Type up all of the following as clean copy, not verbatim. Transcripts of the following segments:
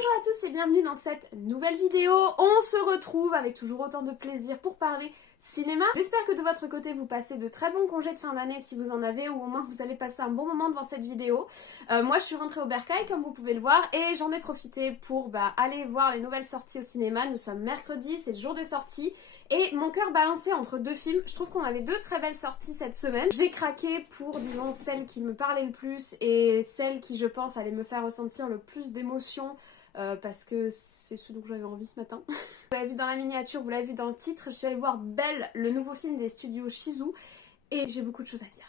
Bonjour à tous et bienvenue dans cette nouvelle vidéo. On se retrouve avec toujours autant de plaisir pour parler cinéma. J'espère que de votre côté vous passez de très bons congés de fin d'année si vous en avez, ou au moins vous allez passer un bon moment devant cette vidéo. Moi je suis rentrée au Bercail comme vous pouvez le voir et j'en ai profité pour aller voir les nouvelles sorties au cinéma. Nous sommes mercredi, c'est le jour des sorties et mon cœur balancé entre deux films. Je trouve qu'on avait deux très belles sorties cette semaine. J'ai craqué pour, disons, celle qui me parlait le plus et celle qui je pense allait me faire ressentir le plus d'émotions. Parce que c'est ce dont j'avais envie ce matin. Vous l'avez vu dans la miniature, vous l'avez vu dans le titre, je suis allée voir Belle, le nouveau film des studios Shizou, et j'ai beaucoup de choses à dire.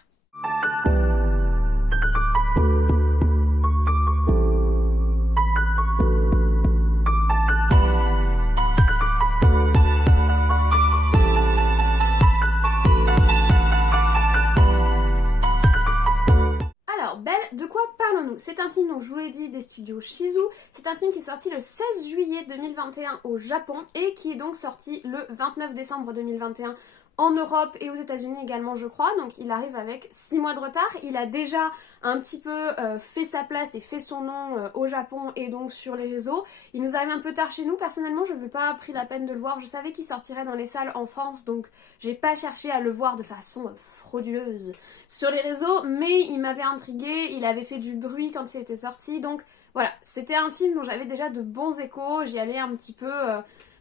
De quoi parlons-nous? C'est un film, donc je vous l'ai dit, des studios Shizou. C'est un film qui est sorti le 16 juillet 2021 au Japon et qui est donc sorti le 29 décembre 2021 en Europe et aux États-Unis également, je crois. Donc il arrive avec 6 mois de retard. Il a déjà un petit peu fait sa place et fait son nom au Japon et donc sur les réseaux. Il nous arrive un peu tard chez nous. Personnellement, je n'avais pas pris la peine de le voir. Je savais qu'il sortirait dans les salles en France, donc j'ai pas cherché à le voir de façon frauduleuse sur les réseaux, mais il m'avait intriguée. Il avait fait du bruit quand il était sorti, donc voilà, c'était un film dont j'avais déjà de bons échos. J'y allais un petit peu...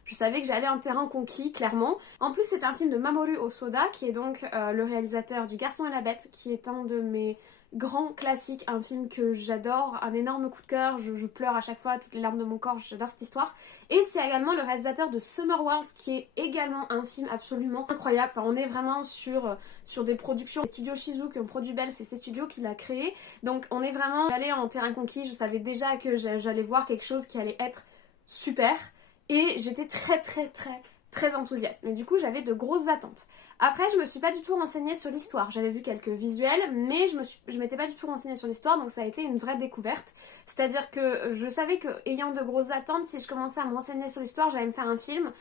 je savais que j'allais en terrain conquis, clairement. En plus, c'est un film de Mamoru Hosoda, qui est donc le réalisateur du Garçon et la Bête, qui est un de mes grands classiques, un film que j'adore, un énorme coup de cœur, je pleure à chaque fois, toutes les larmes de mon corps, j'adore cette histoire. Et c'est également le réalisateur de Summer Wars, qui est également un film absolument incroyable. Enfin, on est vraiment sur des productions. Les studios Shizou qui ont produit Belle, c'est ces studios qu'il a créé. Donc on est vraiment allé en terrain conquis, je savais déjà que j'allais voir quelque chose qui allait être super. Et j'étais très enthousiaste. Mais du coup, j'avais de grosses attentes. Après, je me suis pas du tout renseignée sur l'histoire. J'avais vu quelques visuels, mais je m'étais pas du tout renseignée sur l'histoire, donc ça a été une vraie découverte. C'est-à-dire que je savais que, ayant de grosses attentes, si je commençais à me renseigner sur l'histoire, j'allais me faire un film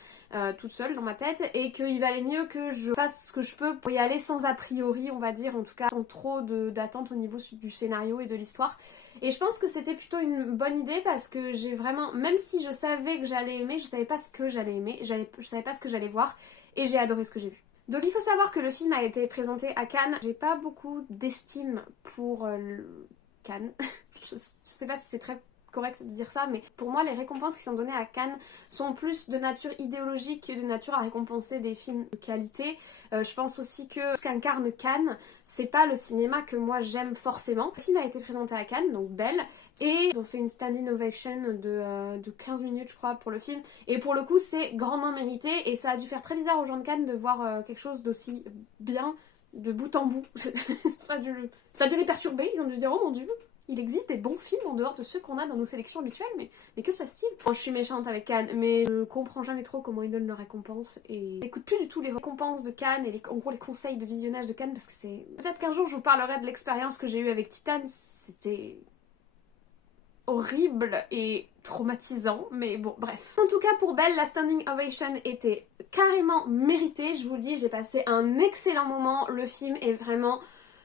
toute seule dans ma tête, et qu'il valait mieux que je fasse ce que je peux pour y aller sans a priori, on va dire, en tout cas sans trop d'attentes au niveau du scénario et de l'histoire. Et je pense que c'était plutôt une bonne idée parce que j'ai vraiment, même si je savais que j'allais aimer, je savais pas ce que j'allais aimer, je savais pas ce que j'allais voir, et j'ai adoré ce que j'ai vu. Donc il faut savoir que le film a été présenté à Cannes. J'ai pas beaucoup d'estime pour Cannes. Je sais pas si c'est très correct de dire ça, mais pour moi les récompenses qui sont données à Cannes sont plus de nature idéologique que de nature à récompenser des films de qualité. Je pense aussi que ce qu'incarne Cannes, c'est pas le cinéma que moi j'aime forcément. Le film a été présenté à Cannes, donc Belle, et ils ont fait une standing ovation de 15 minutes je crois pour le film, et pour le coup c'est grandement mérité, et ça a dû faire très bizarre aux gens de Cannes de voir quelque chose d'aussi bien de bout en bout. Ça a dû les perturber, ils ont dû se dire oh mon dieu, il existe des bons films en dehors de ceux qu'on a dans nos sélections habituelles, mais que se passe-t-il? Bon, je suis méchante avec Cannes, mais je comprends jamais trop comment ils donnent leurs récompenses, et j'écoute plus du tout les récompenses de Cannes et en gros les conseils de visionnage de Cannes, parce que c'est... Peut-être qu'un jour je vous parlerai de l'expérience que j'ai eue avec Titan, c'était horrible et traumatisant, mais bon, bref. En tout cas, pour Belle, la standing ovation était carrément méritée, je vous le dis, j'ai passé un excellent moment, le film est vraiment...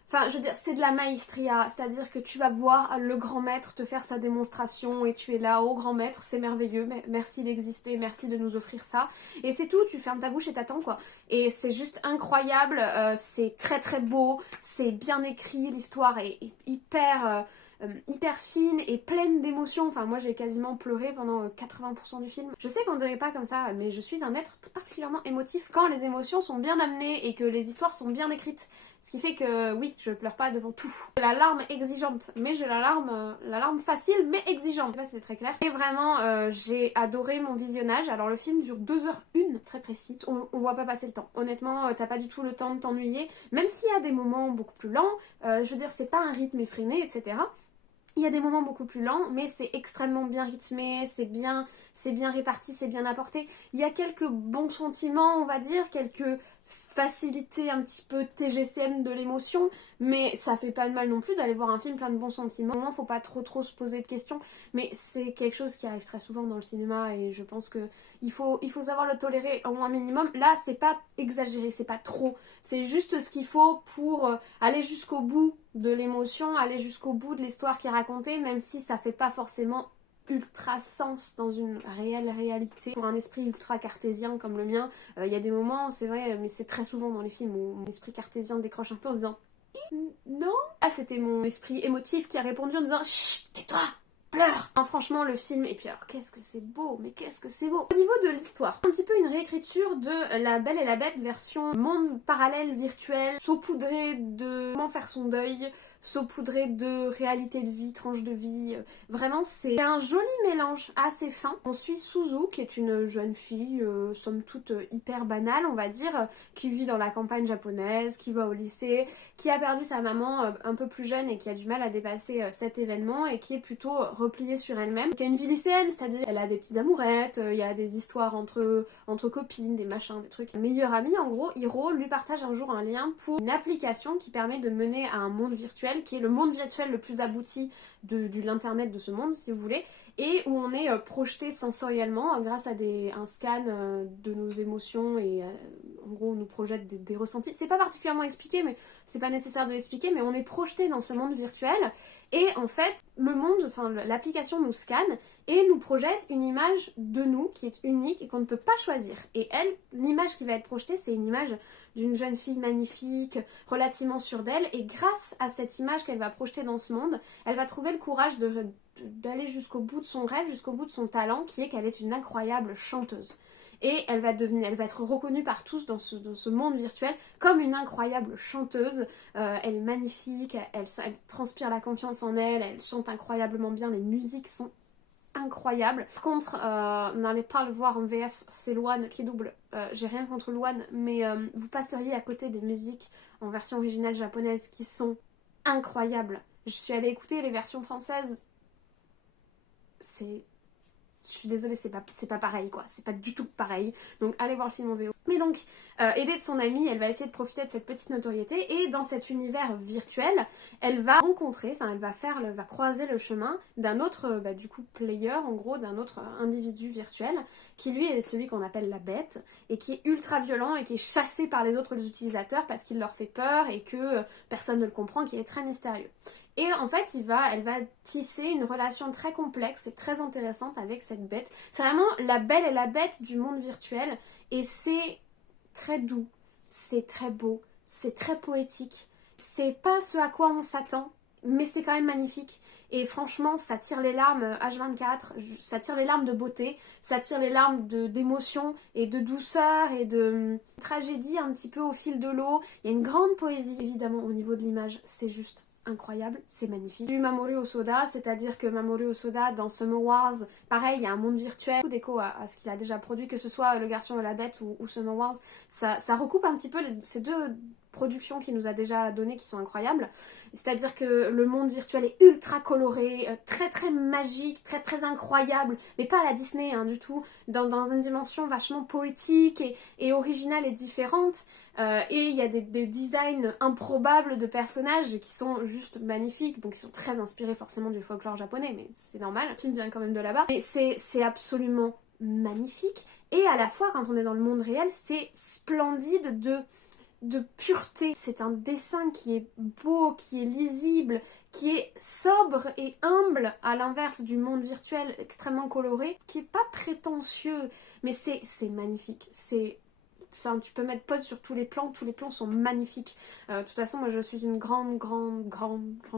Enfin, je veux dire, c'est de la maestria, c'est-à-dire que tu vas voir le grand maître te faire sa démonstration et tu es là, oh grand maître, c'est merveilleux, merci d'exister, merci de nous offrir ça. Et c'est tout, tu fermes ta bouche et t'attends quoi. Et c'est juste incroyable, c'est très beau, c'est bien écrit, l'histoire est hyper fine et pleine d'émotions. Enfin, moi j'ai quasiment pleuré pendant 80% du film. Je sais qu'on dirait pas comme ça, mais je suis un être particulièrement émotif quand les émotions sont bien amenées et que les histoires sont bien écrites. Ce qui fait que oui, je pleure pas devant tout. J'ai la larme exigeante, mais j'ai la larme facile mais exigeante. Je sais pas si c'est très clair. Et vraiment, j'ai adoré mon visionnage. Alors le film dure 2h01, très précis. On voit pas passer le temps. Honnêtement, t'as pas du tout le temps de t'ennuyer. Même s'il y a des moments beaucoup plus lents, je veux dire, c'est pas un rythme effréné, etc. Il y a des moments beaucoup plus lents, mais c'est extrêmement bien rythmé, c'est bien réparti, c'est bien apporté. Il y a quelques bons sentiments, on va dire, quelques facilités un petit peu TGCM de l'émotion, mais ça fait pas de mal non plus d'aller voir un film plein de bons sentiments. Au moins, faut pas trop se poser de questions, mais c'est quelque chose qui arrive très souvent dans le cinéma et je pense que il faut savoir le tolérer au moins minimum. Là, c'est pas exagéré, c'est pas trop, c'est juste ce qu'il faut pour aller jusqu'au bout de l'émotion, aller jusqu'au bout de l'histoire qui est racontée, même si ça fait pas forcément ultra sens dans une réelle réalité. Pour un esprit ultra cartésien comme le mien, il y a des moments, c'est vrai, mais c'est très souvent dans les films où mon esprit cartésien décroche un peu en se disant non. Ah, c'était mon esprit émotif qui a répondu en disant chut, tais-toi, pleure. Non, franchement, le film, et puis alors qu'est-ce que c'est beau, mais qu'est-ce que c'est beau. Au niveau de l'histoire, un petit peu une réécriture de La Belle et la Bête version monde parallèle virtuel, saupoudré de comment faire son deuil, saupoudré de réalité de vie, tranche de vie. Vraiment, c'est un joli mélange assez fin. On suit Suzu, qui est une jeune fille, somme toute hyper banale, on va dire, qui vit dans la campagne japonaise, qui va au lycée, qui a perdu sa maman un peu plus jeune et qui a du mal à dépasser cet événement et qui est plutôt repliée sur elle-même. Qui a une vie lycéenne, c'est-à-dire elle a des petites amourettes, il y a des histoires entre copines, des machins, des trucs. Meilleur ami, en gros, Hiro lui partage un jour un lien pour une application qui permet de mener à un monde virtuel qui est le monde virtuel le plus abouti de l'internet de ce monde, si vous voulez, et où on est projeté sensoriellement grâce à un scan de nos émotions et en gros on nous projette des ressentis. C'est pas particulièrement expliqué, mais c'est pas nécessaire de l'expliquer, mais on est projeté dans ce monde virtuel et en fait le monde, enfin l'application nous scanne et nous projette une image de nous qui est unique et qu'on ne peut pas choisir. Et elle, l'image qui va être projetée, c'est une image d'une jeune fille magnifique, relativement sûre d'elle, et grâce à cette image qu'elle va projeter dans ce monde, elle va trouver le courage d'aller jusqu'au bout de son rêve, jusqu'au bout de son talent, qui est qu'elle est une incroyable chanteuse. Et elle va être reconnue par tous dans ce monde virtuel comme une incroyable chanteuse. Elle est magnifique, elle transpire la confiance en elle, elle chante incroyablement bien, les musiques sont incroyables. Par contre, n'allez pas le voir en VF, c'est Louane qui double. J'ai rien contre Louane, mais vous passeriez à côté des musiques en version originale japonaise qui sont incroyables. Je suis allée écouter les versions françaises. Je suis désolée, c'est pas pareil quoi, c'est pas du tout pareil. Donc allez voir le film en VO. Mais donc, aidée de son amie, elle va essayer de profiter de cette petite notoriété et dans cet univers virtuel, elle va rencontrer, elle va croiser le chemin d'un autre, du coup, player, en gros, d'un autre individu virtuel, qui lui est celui qu'on appelle la bête, et qui est ultra violent et qui est chassé par les autres utilisateurs parce qu'il leur fait peur et que personne ne le comprend, qu'il est très mystérieux. Et en fait, elle va tisser une relation très complexe et très intéressante avec cette bête. C'est vraiment la belle et la bête du monde virtuel. Et c'est très doux, c'est très beau, c'est très poétique. C'est pas ce à quoi on s'attend, mais c'est quand même magnifique. Et franchement, ça tire les larmes H24, ça tire les larmes de beauté, ça tire les larmes d'émotion et de douceur et de tragédie un petit peu au fil de l'eau. Il y a une grande poésie, évidemment, au niveau de l'image, c'est juste incroyable, c'est magnifique. Du Mamoru Hosoda, c'est-à-dire que Mamoru Hosoda dans Summer Wars, pareil, il y a un monde virtuel, beaucoup d'écho à ce qu'il a déjà produit, que ce soit Le Garçon et la Bête ou Summer Wars, ça recoupe un petit peu ces deux productions qu'il nous a déjà données qui sont incroyables. C'est-à-dire que le monde virtuel est ultra coloré, très très magique, très très incroyable, mais pas à la Disney du tout, dans une dimension vachement poétique et originale et différente. Et il y a des designs improbables de personnages qui sont juste magnifiques, bon qui sont très inspirés forcément du folklore japonais, mais c'est normal, le film vient quand même de là-bas. Et c'est absolument magnifique, et à la fois quand on est dans le monde réel, c'est splendide de pureté. C'est un dessin qui est beau, qui est lisible, qui est sobre et humble, à l'inverse du monde virtuel extrêmement coloré, qui est pas prétentieux, mais c'est magnifique. Tu peux mettre pause sur tous les plans sont magnifiques. De toute façon, moi je suis une grande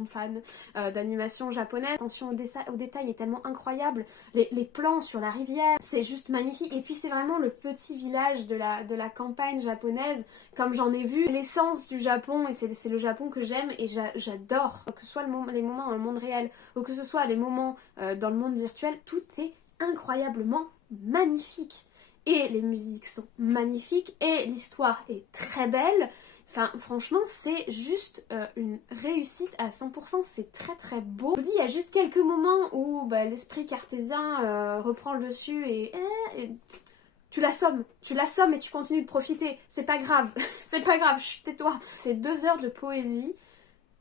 fan d'animation japonaise. Attention au détail est tellement incroyable. Les plans sur la rivière, c'est juste magnifique. Et puis c'est vraiment le petit village de la campagne japonaise, comme j'en ai vu. L'essence du Japon, et c'est le Japon que j'aime et j'adore. Que ce soit les moments dans le monde réel ou que ce soit les moments dans le monde virtuel, tout est incroyablement magnifique. Et les musiques sont magnifiques et l'histoire est très belle. Enfin, franchement, c'est juste une réussite à 100%. C'est très très beau. Je vous dis, il y a juste quelques moments où l'esprit cartésien reprend le dessus et tu l'assommes et tu continues de profiter. C'est pas grave, c'est pas grave, chut, tais-toi. C'est 2 heures de poésie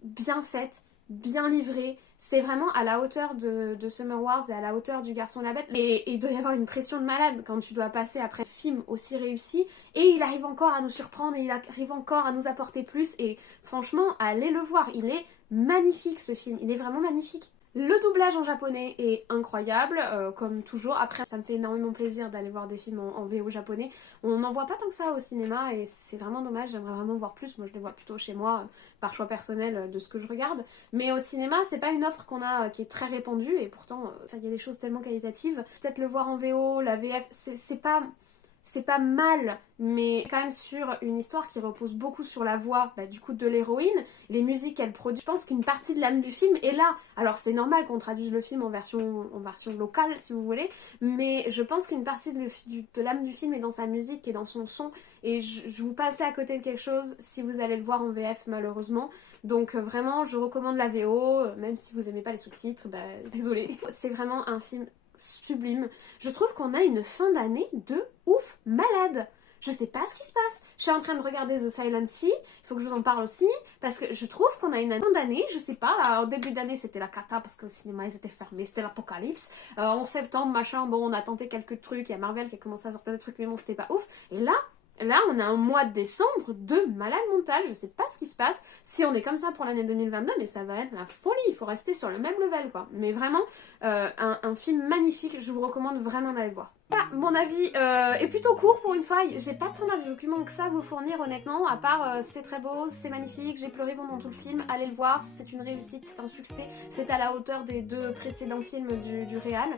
bien faite, bien livrée. C'est vraiment à la hauteur de Summer Wars et à la hauteur du Garçon et la Bête. Et il doit y avoir une pression de malade quand tu dois passer après un film aussi réussi. Et il arrive encore à nous surprendre et il arrive encore à nous apporter plus. Et franchement, allez le voir. Il est magnifique ce film. Il est vraiment magnifique. Le doublage en japonais est incroyable, comme toujours. Après, ça me fait énormément plaisir d'aller voir des films en VO japonais. On n'en voit pas tant que ça au cinéma et c'est vraiment dommage, j'aimerais vraiment voir plus. Moi je les vois plutôt chez moi, par choix personnel de ce que je regarde. Mais au cinéma, c'est pas une offre qu'on a qui est très répandue et pourtant, il y a des choses tellement qualitatives. Peut-être le voir en VO, la VF, c'est pas mal, mais quand même sur une histoire qui repose beaucoup sur la voix du coup de l'héroïne, les musiques qu'elle produit. Je pense qu'une partie de l'âme du film est là. Alors c'est normal qu'on traduise le film en version locale si vous voulez, mais je pense qu'une partie de l'âme du film est dans sa musique et dans son son, et je vous passez à côté de quelque chose si vous allez le voir en VF malheureusement. Donc vraiment je recommande la VO, même si vous aimez pas les sous-titres, désolé. C'est vraiment un film sublime. Je trouve qu'on a une fin d'année de ouf malade. Je sais pas ce qui se passe. Je suis en train de regarder The Silent Sea. Il faut que je vous en parle aussi. Parce que je trouve qu'on a une fin d'année. Je sais pas, là, au début d'année, c'était la cata parce que le cinéma, ils étaient fermés. C'était l'apocalypse. En septembre, machin, bon, on a tenté quelques trucs. Il y a Marvel qui a commencé à sortir des trucs, mais bon, c'était pas ouf. Et là, on a un mois de décembre de malade mental. Je sais pas ce qui se passe. Si on est comme ça pour l'année 2022, mais ça va être la folie. Il faut rester sur le même level, quoi. Mais vraiment, un film magnifique. Je vous recommande vraiment d'aller le voir. Là, mon avis est plutôt court pour une fois. J'ai pas tant de documents que ça à vous fournir, honnêtement. À part, c'est très beau, c'est magnifique. J'ai pleuré pendant tout le film. Allez le voir, c'est une réussite, c'est un succès. C'est à la hauteur des 2 précédents films du réal.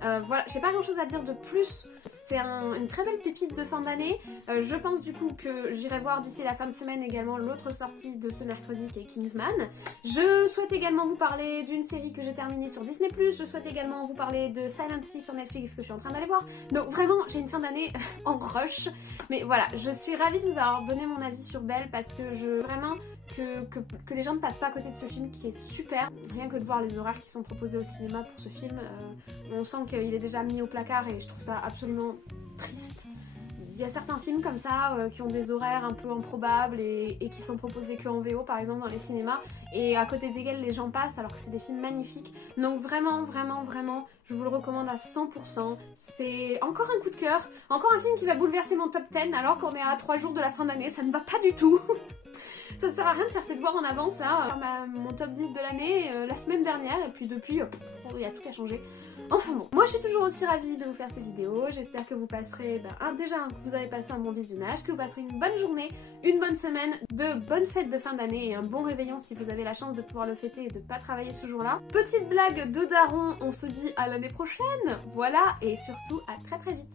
Voilà, j'ai pas grand chose à dire de plus. C'est une très belle pépite de fin d'année. Je pense du coup que j'irai voir d'ici la fin de semaine également l'autre sortie de ce mercredi qui est Kingsman. Je souhaite également vous parler d'une série que j'ai terminée sur Disney+. Je souhaite également vous parler de Silent Sea sur Netflix que je suis en train d'aller voir. Donc vraiment, j'ai une fin d'année en rush. Mais voilà, je suis ravie de vous avoir donné mon avis sur Belle parce que vraiment que les gens ne passent pas à côté de ce film qui est super. Rien que de voir les horaires qui sont proposés au cinéma pour ce film, on sent qu'il est déjà mis au placard et je trouve ça absolument triste. Il y a certains films comme ça qui ont des horaires un peu improbables et qui sont proposés que en VO par exemple dans les cinémas et à côté desquels les gens passent alors que c'est des films magnifiques. Donc vraiment, vraiment, vraiment, je vous le recommande à 100%. C'est encore un coup de cœur, encore un film qui va bouleverser mon top 10 alors qu'on est à 3 jours de la fin d'année, ça ne va pas du tout. Ça ne sert à rien de faire cette voix en avance là, mon top 10 de l'année la semaine dernière et puis depuis, il y a tout qui a changé. Enfin bon, moi je suis toujours aussi ravie de vous faire ces vidéos, j'espère que vous passerez, déjà que vous allez passer un bon visionnage, que vous passerez une bonne journée, une bonne semaine, de bonnes fêtes de fin d'année et un bon réveillon si vous avez la chance de pouvoir le fêter et de pas travailler ce jour-là. Petite blague de daron, on se dit à l'année prochaine, voilà, et surtout à très très vite.